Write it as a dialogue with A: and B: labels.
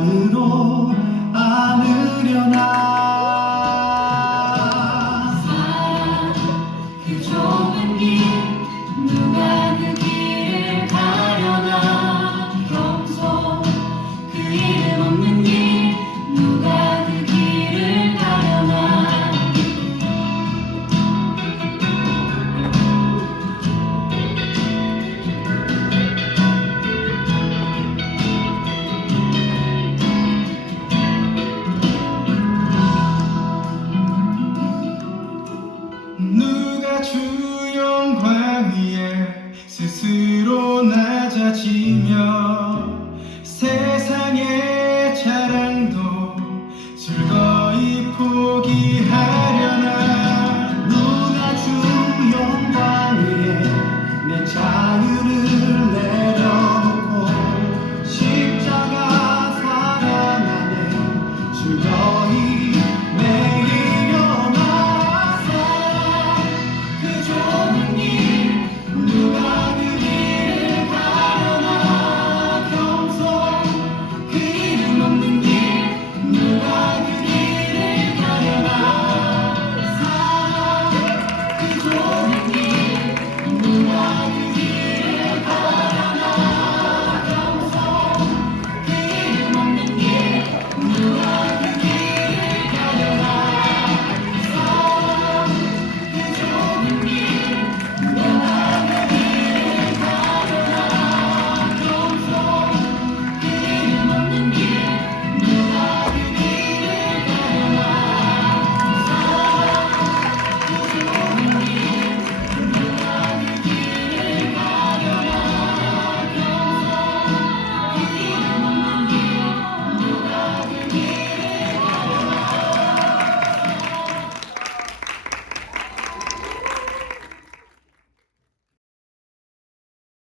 A: 太
B: 위에 스스로 낮아지며 세상